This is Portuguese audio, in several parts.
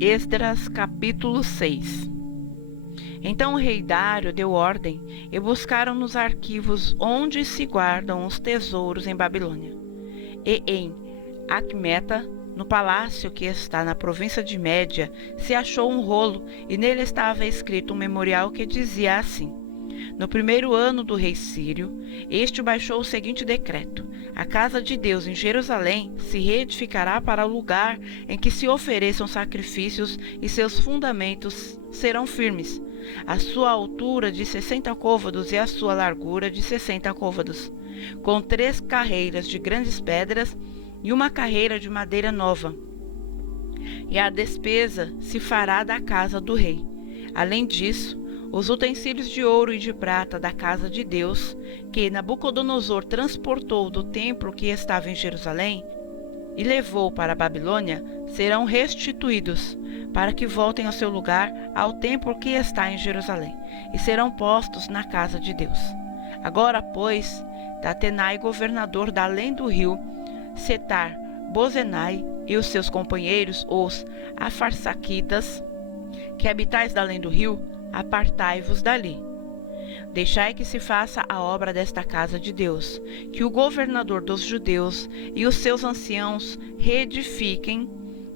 Esdras capítulo 6. Então o rei Dário deu ordem e buscaram nos arquivos onde se guardam os tesouros em Babilônia. E em Acmeta, no palácio que está na província de Média, se achou um rolo e nele estava escrito um memorial que dizia assim: no primeiro ano do rei Sírio, este baixou o seguinte decreto: a casa de Deus em Jerusalém se reedificará para o lugar em que se ofereçam sacrifícios e seus fundamentos serão firmes. A sua altura de 60 côvados e a sua largura de 60 côvados, com 3 carreiras de grandes pedras e uma carreira de madeira nova. E a despesa se fará da casa do rei. Além disso, os utensílios de ouro e de prata da casa de Deus, que Nabucodonosor transportou do templo que estava em Jerusalém e levou para a Babilônia, serão restituídos, para que voltem ao seu lugar ao templo que está em Jerusalém, e serão postos na casa de Deus. Agora, pois, Tatenai, governador da além do rio, Setar-Bozenai e os seus companheiros, os afarsaquitas, que habitais da além do rio, apartai-vos dali. Deixai que se faça a obra desta casa de Deus, que o governador dos judeus e os seus anciãos reedifiquem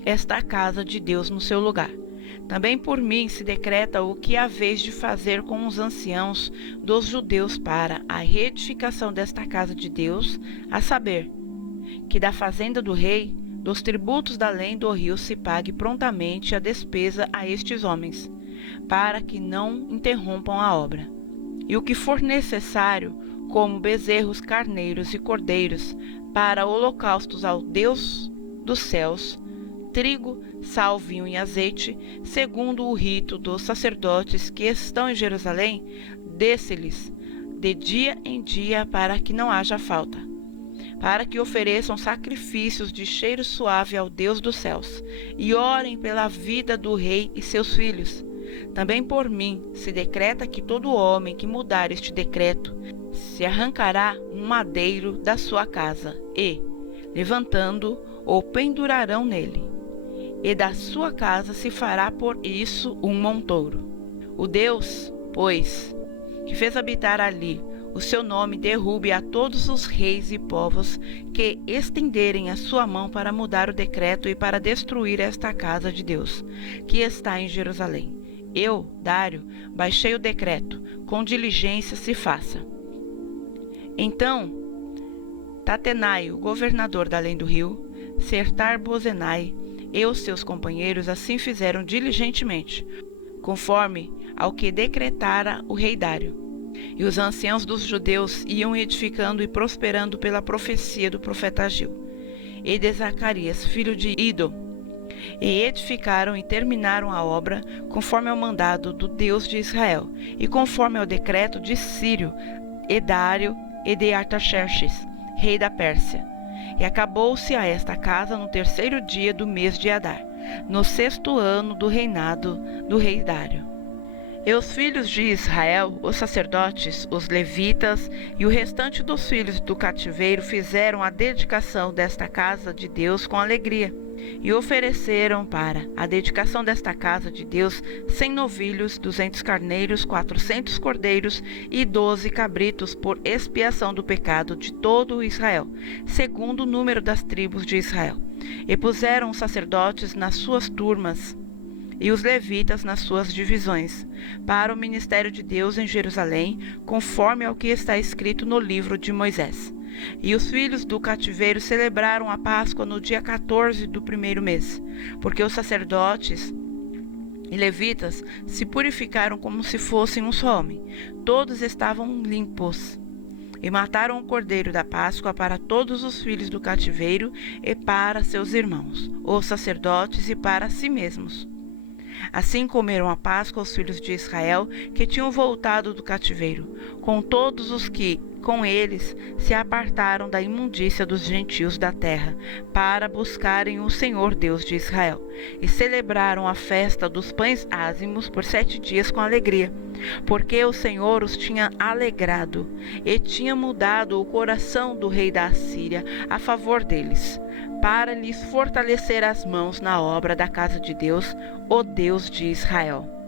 esta casa de Deus no seu lugar. Também por mim se decreta o que haveis de fazer com os anciãos dos judeus para a reedificação desta casa de Deus, a saber, que da fazenda do rei, dos tributos da além do rio se pague prontamente a despesa a estes homens, para que não interrompam a obra. E o que for necessário, como bezerros, carneiros e cordeiros, para holocaustos ao Deus dos céus, trigo, sal, vinho e azeite, segundo o rito dos sacerdotes que estão em Jerusalém, dê-se-lhes de dia em dia para que não haja falta, para que ofereçam sacrifícios de cheiro suave ao Deus dos céus, e orem pela vida do rei e seus filhos. Também por mim se decreta que todo homem que mudar este decreto se arrancará um madeiro da sua casa e, levantando, o pendurarão nele, e da sua casa se fará por isso um montouro. O Deus, pois, que fez habitar ali o seu nome, derrube a todos os reis e povos que estenderem a sua mão para mudar o decreto e para destruir esta casa de Deus, que está em Jerusalém. Eu, Dário, baixei o decreto, com diligência se faça. Então, Tatenai, o governador da além do rio, Setar-Bozenai e os seus companheiros assim fizeram diligentemente, conforme ao que decretara o rei Dário. E os anciãos dos judeus iam edificando e prosperando pela profecia do profeta Ageu e de Zacarias, filho de Ido, e edificaram e terminaram a obra conforme ao mandado do Deus de Israel e conforme ao decreto de Sírio e Dário e de Artaxerxes, rei da Pérsia. E acabou-se a esta casa no 3º dia do mês de Adar, no 6º ano do reinado do rei Dário. E os filhos de Israel, os sacerdotes, os levitas e o restante dos filhos do cativeiro fizeram a dedicação desta casa de Deus com alegria, e ofereceram para a dedicação desta casa de Deus 100 novilhos, 200 carneiros, 400 cordeiros e 12 cabritos por expiação do pecado de todo Israel, segundo o número das tribos de Israel. E puseram os sacerdotes nas suas turmas e os levitas nas suas divisões, para o ministério de Deus em Jerusalém, conforme ao que está escrito no livro de Moisés. E os filhos do cativeiro celebraram a Páscoa no dia 14 do 1º mês, porque os sacerdotes e levitas se purificaram como se fossem um só homem. Todos estavam limpos. E mataram o cordeiro da Páscoa para todos os filhos do cativeiro e para seus irmãos, os sacerdotes, e para si mesmos. Assim comeram a Páscoa os filhos de Israel que tinham voltado do cativeiro, com todos os que Com eles se apartaram da imundícia dos gentios da terra, para buscarem o Senhor Deus de Israel, e celebraram a festa dos pães ázimos por 7 dias com alegria, porque o Senhor os tinha alegrado, e tinha mudado o coração do rei da Assíria a favor deles, para lhes fortalecer as mãos na obra da casa de Deus, o Deus de Israel.